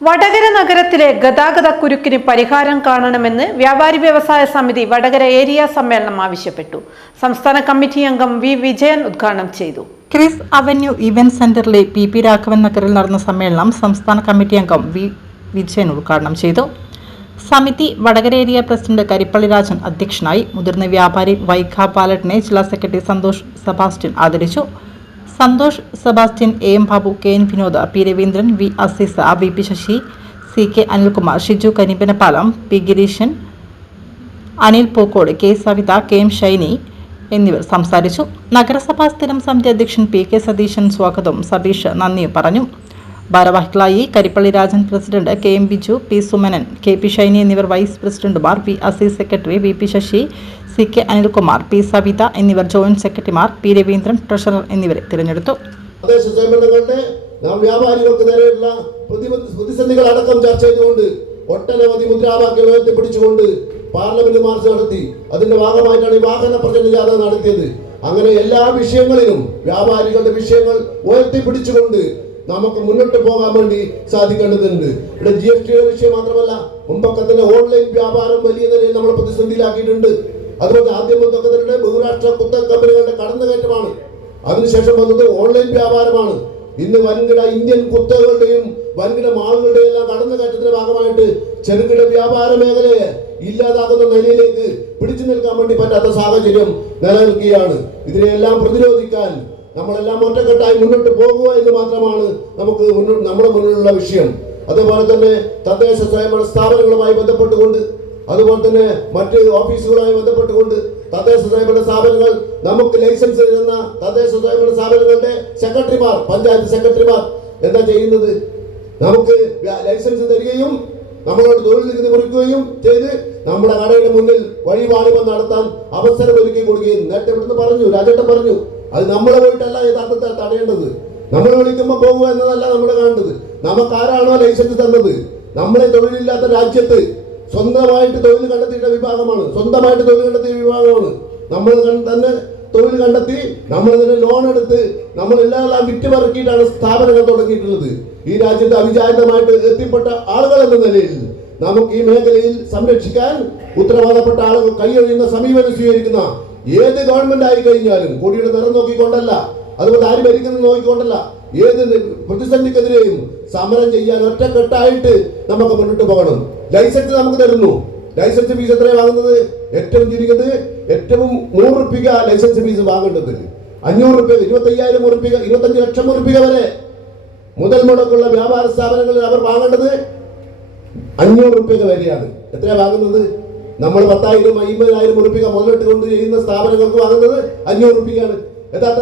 വടകര നഗരത്തിലെ ഗതാഗത കുരുക്കിന് പരിഹാരം കാണണമെന്ന് വ്യാപാരി വ്യവസായ സമിതി വടകര ഏരിയ സമ്മേളനം ആവശ്യപ്പെട്ടു. സംസ്ഥാന കമ്മിറ്റി അംഗം വി വിജയൻ ഉദ്ഘാടനം ചെയ്തു. ക്രിസ് അവന്യൂ ഇവന്റ് സെന്ററിലെ പി രാഘവൻ നഗറിൽ നടന്ന സമ്മേളനം സംസ്ഥാന കമ്മിറ്റി അംഗം വി വിജയൻ ഉദ്ഘാടനം ചെയ്തു. സമിതി വടകര ഏരിയ പ്രസിഡന്റ് കരിപ്പള്ളി രാജൻ അധ്യക്ഷനായി. മുതിർന്ന വ്യാപാരി വൈഖ പാലറ്റിനെ ജില്ലാ സെക്രട്ടറി സന്തോഷ് സെബാസ്റ്റ്യൻ ആദരിച്ചു. Santhosh Sebastian, A M Babu, K N Vinod, P Raveendran, V Azeez, V P Sasi, C K Anilkumar, Shiju Karimbanapalam, P Gireesan, Anil Pookode, K Savitha, K M Shyni എന്നിവർ സംസാരിച്ചു. നഗരസഭാ സ്ഥിരം സമിതി അധ്യക്ഷൻ പി കെ സതീശൻ സ്വാഗതവും സബീഷ് നന്ദിയും പറഞ്ഞു. ഭാരവാഹികളായി Karippally Rajan president, K M Biju, P Sumanan, K P Shiny എന്നിവർ വൈസ് പ്രസിഡന്റുമാർ, P Azeez secretary, V P Sasi, C K Anilkumar, P Savitha എന്നിവർ ജോയിന്റ് സെക്രട്ടറിമാർ, പി രവീന്ദ്രൻ ട്രഷറർ എന്നിവരെ തിരഞ്ഞെടുത്തു. വ്യാപാരികൾക്ക് നേരെയുള്ള പ്രതിസന്ധികൾ അടക്കം ചർച്ച ചെയ്തുകൊണ്ട് ഒട്ടനവധി മുദ്രാവാക്യങ്ങൾ ഉയർത്തിപ്പിടിച്ചുകൊണ്ട് പാർലമെന്റ് മാർച്ച് നടത്തി. അതിന്റെ ഭാഗമായിട്ടാണ് ഈ വാഹന പ്രചരണ ജാഥ നടത്തിയത്. അങ്ങനെ എല്ലാ വിഷയങ്ങളിലും വ്യാപാരികളുടെ വിഷയങ്ങൾ ഉയർത്തിപ്പിടിച്ചുകൊണ്ട് നമുക്ക് മുന്നോട്ട് പോകാൻ വേണ്ടി സാധിക്കേണ്ടതുണ്ട്. ഇവിടെ GST വിഷയം മാത്രമല്ല, മുമ്പൊക്കെ തന്നെ ഓൺലൈൻ വ്യാപാരം വലിയ നിലയിൽ നമ്മൾ പ്രതിസന്ധിയിലാക്കിയിട്ടുണ്ട്. അതുപോലെ ആദ്യം മുതൊക്കെ തന്നെ ബഹുരാഷ്ട്ര കുത്തക കമ്പനികളുടെ കടന്നുകയറ്റമാണ്. അതിനുശേഷം വന്നത് ഓൺലൈൻ വ്യാപാരമാണ്. ഇന്ന് വൻകിട ഇന്ത്യൻ കുത്തകളുടെയും വൻകിട മാളുകളുടെയും എല്ലാം കടന്നുകയറ്റത്തിന്റെ ഭാഗമായിട്ട് ചെറുകിട വ്യാപാര മേഖലയെ ഇല്ലാതാക്കുന്ന നിലയിലേക്ക് പിടിച്ചു നിൽക്കാൻ വേണ്ടി പറ്റാത്ത സാഹചര്യം നിലനിൽക്കുകയാണ്. ഇതിനെയെല്ലാം പ്രതിരോധിക്കാൻ നമ്മളെല്ലാം ഒറ്റക്കെട്ടായി മുന്നോട്ട് പോകുക എന്ന് മാത്രമാണ് നമുക്ക് നമ്മുടെ മുന്നിലുള്ള വിഷയം. അതുപോലെ തന്നെ തദ്ദേശ സ്വയംഭരണ സ്ഥാപനങ്ങളുമായി ബന്ധപ്പെട്ടുകൊണ്ട്, അതുപോലെ തന്നെ മറ്റ് ഓഫീസുകളുമായി ബന്ധപ്പെട്ടുകൊണ്ട് തദ്ദേശ സ്വയംഭരണ സ്ഥാപനങ്ങൾ നമുക്ക് ലൈസൻസ് തരുന്ന തദ്ദേശ സ്വയംഭരണ സ്ഥാപനങ്ങളുടെ സെക്രട്ടറിമാർ, പഞ്ചായത്ത് സെക്രട്ടറിമാർ എന്താ ചെയ്യുന്നത്? നമുക്ക് ലൈസൻസ് തരികയും നമ്മളോട് തൊഴിൽ നികുതി മുറിക്കുകയും ചെയ്ത് നമ്മുടെ കടയുടെ മുന്നിൽ വഴിവാണിഭം നടത്താൻ അവസരം ഒരുക്കി കൊടുക്കുകയും. നേരത്തെ ഇവിടുന്ന് പറഞ്ഞു, രാജേട്ടൻ പറഞ്ഞു, അത് നമ്മളെ പോയിട്ടല്ല യഥാർത്ഥത്തിൽ തടയേണ്ടത്. നമ്മൾ വിളിക്കുമ്പോൾ പോകുക എന്നതല്ല നമ്മൾ കാണേണ്ടത്. നമുക്കാരാണോ ലൈസൻസ് തന്നത്? നമ്മളെ തൊഴിലില്ലാത്ത രാജ്യത്ത് സ്വന്തമായിട്ട് തൊഴിൽ കണ്ടെത്തിയ വിഭാഗമാണ്. നമ്മൾ തന്നെ തൊഴിൽ കണ്ടെത്തി, നമ്മൾ തന്നെ ലോൺ എടുത്ത്, നമ്മൾ എല്ലാം വിറ്റുപറക്കിയിട്ടാണ് സ്ഥാപനങ്ങൾ തുടങ്ങിയിട്ടുള്ളത്. ഈ രാജ്യത്ത് അവിചാരിതമായിട്ട് എത്തിപ്പെട്ട ആളുകൾ എന്ന നിലയിൽ നമുക്ക് ഈ മേഖലയിൽ സംരക്ഷിക്കാൻ ഉത്തരവാദപ്പെട്ട ആളുകൾ കൈയൊഴിയുന്ന സമീപനം സ്വീകരിക്കുന്ന ഏത് ഗവൺമെന്റ് ആയി കഴിഞ്ഞാലും കൊടിയുടെ നിറം നോക്കിക്കൊണ്ടല്ല, അതുപോലെ ആര് ഭരിക്കുന്നത് നോക്കിക്കൊണ്ടല്ല, ഏത് പ്രതിസന്ധിക്കെതിരെയും സമരം ചെയ്യാൻ ഒറ്റക്കെട്ടായിട്ട് നമുക്ക് മുന്നോട്ട് പോകണം. ലൈസൻസ് നമുക്ക് തരുന്നു. ലൈസൻസ് ഫീസ് എത്രയാണ് വാങ്ങുന്നത്? ഏറ്റവും ചുരുങ്ങിയത് 100 രൂപ ലൈസൻസ് ഫീസ് വാങ്ങേണ്ടത്. 500 രൂപ, 25,000 രൂപ, 25 ലക്ഷം രൂപ വരെ മുതൽ മുടക്കുള്ള വ്യാപാര സ്ഥാപനങ്ങളിൽ അവർ വാങ്ങേണ്ടത് 500 രൂപ വരെയാണ്. എത്രയാണ് വാങ്ങുന്നത്? നമ്മൾ 10,000, 50,000 രൂപ മുതലിട്ട് കൊണ്ട് ചെയ്യുന്ന സ്ഥാപനങ്ങൾക്ക് വാങ്ങുന്നത് 500 രൂപയാണ്. യഥാർത്ഥ